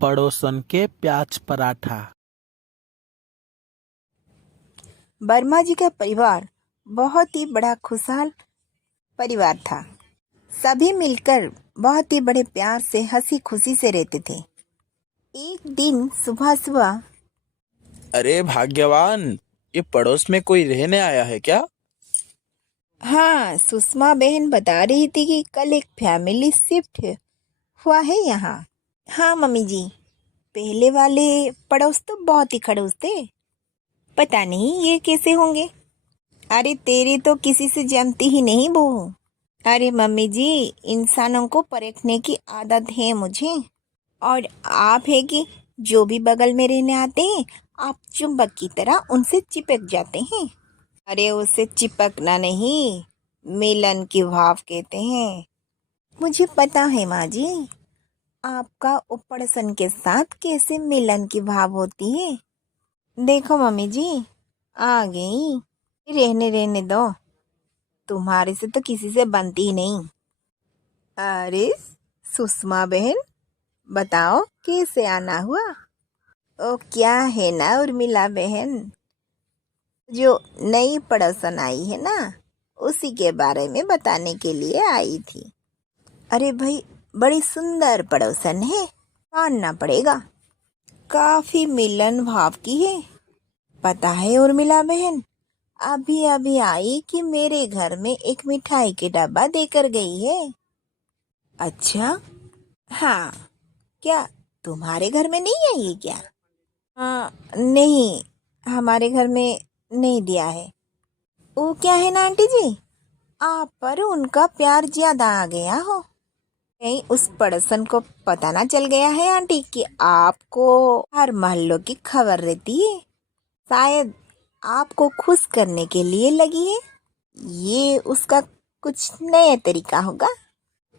पड़ोसन के प्याज पराठा। वर्मा जी का परिवार बहुत ही बड़ा खुशहाल परिवार था। सभी मिलकर बहुत ही बड़े प्यार से हंसी खुशी से रहते थे। एक दिन सुबह सुबह अरे भाग्यवान, ये पड़ोस में कोई रहने आया है क्या? हाँ, सुषमा बहन बता रही थी कि कल एक फैमिली शिफ्ट हुआ है यहाँ। हाँ मम्मी जी, पहले वाले पड़ोस तो बहुत ही खड़ूस थे। पता नहीं ये कैसे होंगे। अरे तेरी तो किसी से जमती ही नहीं बहू। अरे मम्मी जी, इंसानों को परखने की आदत है मुझे। और आप है कि जो भी बगल में रहने आते हैं, आप चुंबक की तरह उनसे चिपक जाते हैं। अरे उसे चिपकना नहीं, मिलन की भाव कहते हैं। मुझे पता है माँ जी, आपका उपड़सन के साथ कैसे मिलन की भाव होती है। देखो मम्मी जी, आ गई। रहने रहने दो, तुम्हारे से तो किसी से बनती ही नहीं। अरे सुषमा बहन, बताओ कैसे आना हुआ। ओ क्या है ना उर्मिला बहन, जो नई पड़ोसन आई है ना, उसी के बारे में बताने के लिए आई थी। अरे भाई, बड़ी सुंदर पड़ोसन है, मानना पड़ेगा। काफी मिलन भाव की है। पता है उर्मिला बहन, अभी अभी आई कि मेरे घर में एक मिठाई के डब्बा देकर गई है। अच्छा, हाँ, क्या तुम्हारे घर में नहीं आई है क्या? हाँ नहीं, हमारे घर में नहीं दिया है। वो क्या है ना आंटी जी, आप पर उनका प्यार ज्यादा आ गया हो। कहीं उस पड़ोसन को पता ना चल गया है आंटी कि आपको हर मोहल्लों की खबर रहती है। शायद आपको खुश करने के लिए लगी है। ये उसका कुछ नया तरीका होगा।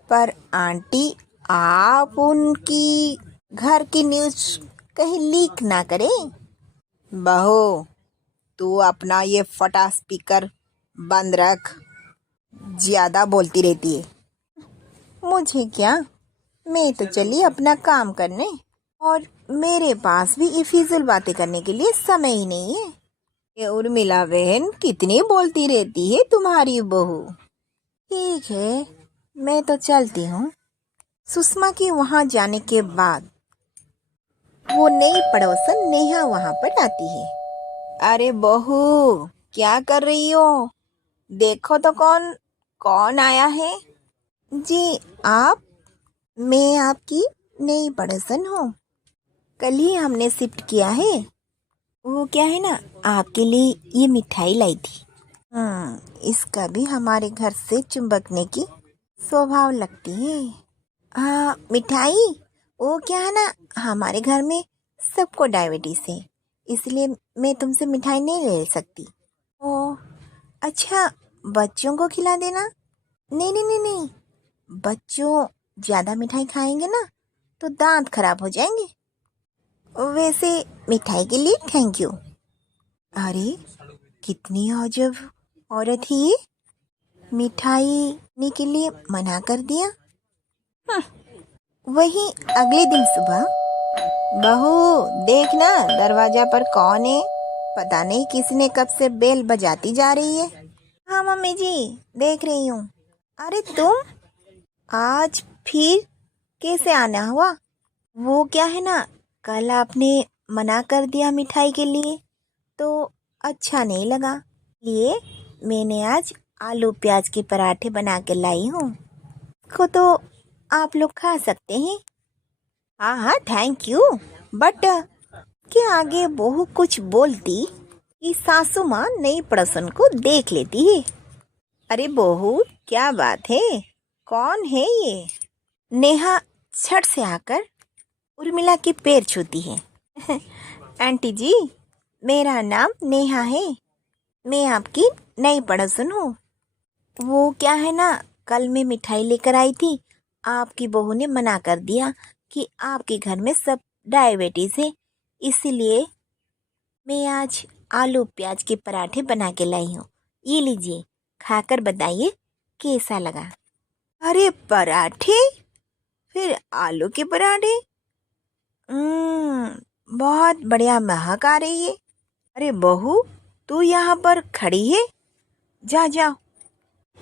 पर आंटी, आप उनकी घर की न्यूज कहीं लीक ना करें। बहू, तू अपना ये फटा स्पीकर बंद रख, ज्यादा बोलती रहती है। मुझे क्या, मैं तो चली अपना काम करने, और मेरे पास भी ये फिजूल बातें करने के लिए समय ही नहीं है। ये उर्मिला बहन कितनी बोलती रहती है तुम्हारी बहू। ठीक है, मैं तो चलती हूँ। सुषमा के वहाँ जाने के बाद वो नई पड़ोसन नेहा वहाँ पर आती है। अरे बहू, क्या कर रही हो? देखो तो कौन कौन आया है। जी आप, मैं आपकी नई पड़ोसन हूँ। कल ही हमने शिफ्ट किया है। वो क्या है ना, आपके लिए ये मिठाई लाई थी। इसका भी हमारे घर से चिपकने की स्वभाव लगती है। हाँ मिठाई, वो क्या है ना, हमारे घर में सबको डायबिटीज है, इसलिए मैं तुमसे मिठाई नहीं ले सकती। ओ अच्छा, बच्चों को खिला देना। नहीं नहीं नहीं नहीं, बच्चों ज्यादा मिठाई खाएंगे ना तो दांत खराब हो जाएंगे। वैसे मिठाई के लिए थैंक यू। अरे कितनी अजब औरत है ये, मिठाई ने के लिए मना कर दिया। वही अगले दिन सुबह, बहू देखना दरवाजा पर कौन है। पता नहीं किसने कब से बेल बजाती जा रही है। हाँ मम्मी जी, देख रही हूँ। अरे तुम आज फिर कैसे आना हुआ? वो क्या है ना, कल आपने मना कर दिया मिठाई के लिए, तो अच्छा नहीं लगा, लिए मैंने आज आलू प्याज के पराठे बना के लाई हूँ। को तो आप लोग खा सकते हैं। हाँ हाँ थैंक यू, बट के आगे बहू कुछ बोलती कि सासू माँ नई पड़ोसन को देख लेती है। अरे बहू, क्या बात है, कौन है ये? नेहा छट से आकर उर्मिला के पैर छूती है। आंटी जी, मेरा नाम नेहा है, मैं आपकी नई पड़ोसन हूँ। वो क्या है ना, कल मैं मिठाई लेकर आई थी, आपकी बहू ने मना कर दिया कि आपके घर में सब डायबिटीज है, इसीलिए मैं आज आलू प्याज के पराठे बना के लाई हूँ। ये लीजिए, खाकर बताइए कैसा लगा। अरे पराठे, फिर आलू के पराठे? बहुत बढ़िया महक आ रही है। अरे बहू, तू यहाँ पर खड़ी है? जा जाओ,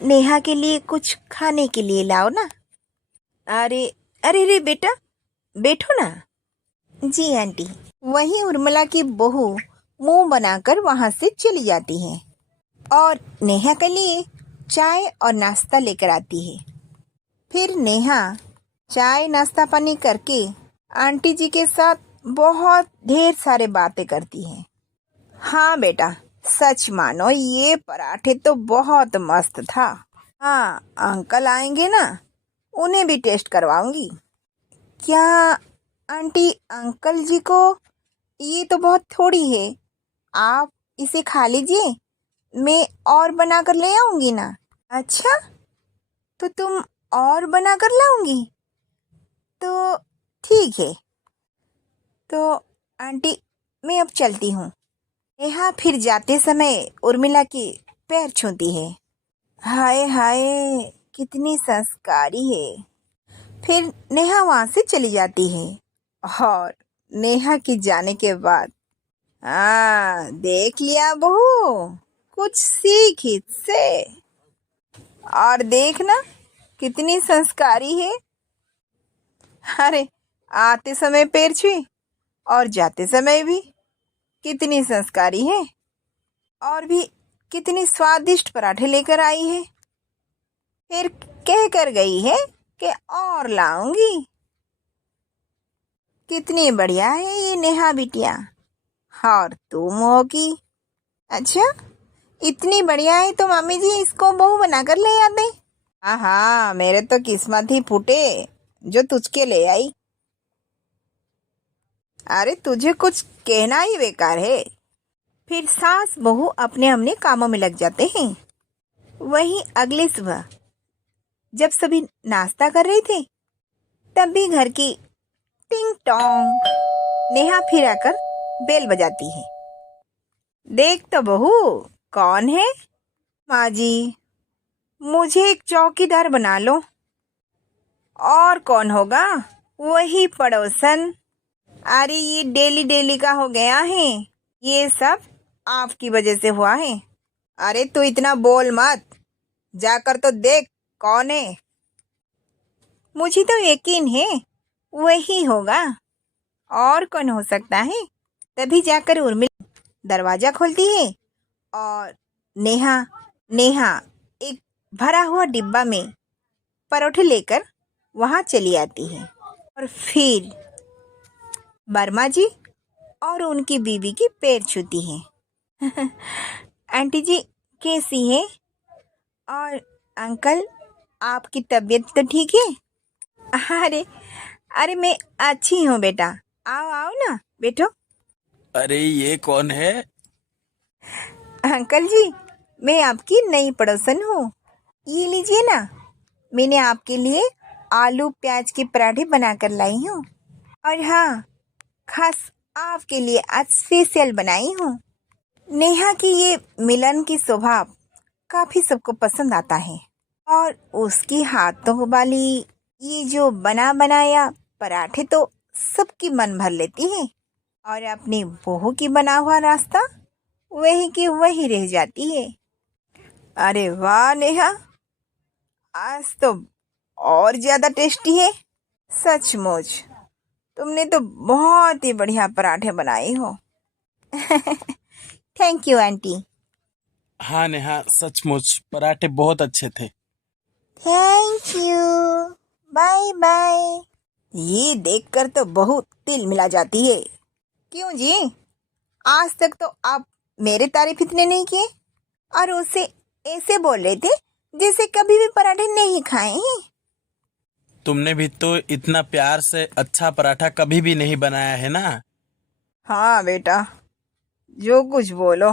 नेहा के लिए कुछ खाने के लिए लाओ ना। अरे अरे रे बेटा, बैठो ना। जी आंटी। वहीं उर्मिला की बहू मुंह बनाकर वहां से चली जाती है और नेहा के लिए चाय और नाश्ता लेकर आती है। फिर नेहा चाय नाश्ता पानी करके आंटी जी के साथ बहुत ढेर सारे बातें करती है। हाँ बेटा, सच मानो ये पराठे तो बहुत मस्त था। हाँ, अंकल आएंगे ना, उन्हें भी टेस्ट करवाऊंगी। क्या आंटी, अंकल जी को ये तो बहुत थोड़ी है, आप इसे खा लीजिए, मैं और बनाकर ले आऊंगी ना। अच्छा, तो तुम और बनाकर लाऊंगी? तो ठीक है। तो आंटी, मैं अब चलती हूँ। नेहा फिर जाते समय उर्मिला के पैर छूती है। हाय हाय, कितनी संस्कारी है। फिर नेहा वहां से चली जाती है और नेहा की जाने के बाद, हाँ देख लिया बहू, कुछ सीख इससे। और देखना कितनी संस्कारी है। अरे, आते समय पैर छुई और जाते समय भी कितनी संस्कारी है। और भी कितनी स्वादिष्ट पराठे लेकर आई है। फिर कह कर गई है कि और लाऊंगी। कितनी बढ़िया है ये नेहा बिटिया। और तुम हो की, अच्छा इतनी बढ़िया है तो मम्मी जी इसको बहू बनाकर ले आते। हाँ हाँ, मेरे तो किस्मत ही फूटे जो तुझके ले आई। अरे तुझे कुछ कहना ही बेकार है। फिर सास बहू अपने अपने कामों में लग जाते हैं। वहीं अगली सुबह जब सभी नाश्ता कर रहे थे, तब भी घर की टिंग टोंग नेहा फिर आकर बेल बजाती है। देख तो बहू, कौन है? माँ जी, मुझे एक चौकीदार बना लो। और कौन होगा? वही पड़ोसन। अरे ये डेली डेली का हो गया है, ये सब आपकी वजह से हुआ है। अरे तू इतना बोल मत, जाकर तो देख कौन है। मुझे तो यकीन है वही होगा, और कौन हो सकता है? तभी जाकर उर्मिला दरवाजा खोलती है और नेहा नेहा एक भरा हुआ डिब्बा में परोठे लेकर वहां चली आती है। और फिर वर्मा जी और उनकी बीवी की पैर छूती है। आंटी जी कैसी है? और अंकल, आपकी तबीयत तो ठीक है? अरे अरे, मैं अच्छी हूँ बेटा, आओ आओ ना, बैठो। अरे ये कौन है? अंकल जी, मैं आपकी नई पड़ोसन हूँ। ये लीजिए ना, मैंने आपके लिए आलू प्याज के पराठे बनाकर लाई हूँ। और हाँ, खास आपके लिए आज स्पेशल बनाई हूँ। नेहा की ये मिलन की स्वभाव काफी सबको पसंद आता है और उसकी हाथों वाली ये जो बना बनाया पराठे तो सबकी मन भर लेती है और अपनी बहू की बना हुआ नाश्ता वही की वही रह जाती है। अरे वाह नेहा, आज तो और ज्यादा टेस्टी है। सचमुच तुमने तो बहुत ही बढ़िया पराठे बनाए हो। Thank you aunty. हाँ नेहा, सचमुच पराठे बहुत अच्छे थे। Thank you, bye bye. ये देखकर तो बहुत दिल मिला जाती है। क्यों जी, आज तक तो आप मेरे तारीफ इतने नहीं किए और उसे ऐसे बोल रहे थे जैसे कभी भी पराठे नहीं खाए हैं। तुमने भी तो इतना प्यार से अच्छा पराठा कभी भी नहीं बनाया है ना। हाँ बेटा, जो कुछ बोलो,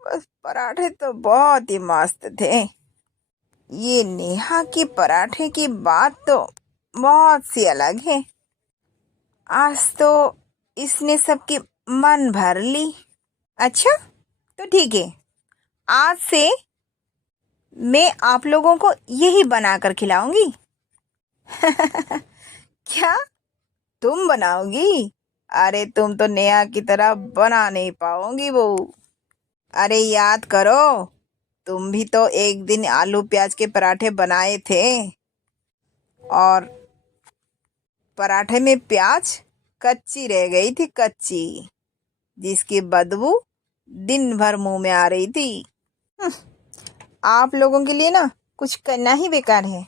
बस पराठे तो बहुत ही मस्त थे। ये नेहा के पराठे की बात तो बहुत सी अलग है। आज तो इसने सबकी मन भर ली। अच्छा, तो ठीक है, आज से मैं आप लोगों को यही बनाकर खिलाऊंगी। क्या तुम बनाओगी? अरे तुम तो नेहा की तरह बना नहीं पाओगी बहू। अरे याद करो, तुम भी तो एक दिन आलू प्याज के पराठे बनाए थे और पराठे में प्याज कच्ची रह गई थी, कच्ची, जिसकी बदबू दिन भर मुंह में आ रही थी। आप लोगों के लिए ना कुछ करना ही बेकार है।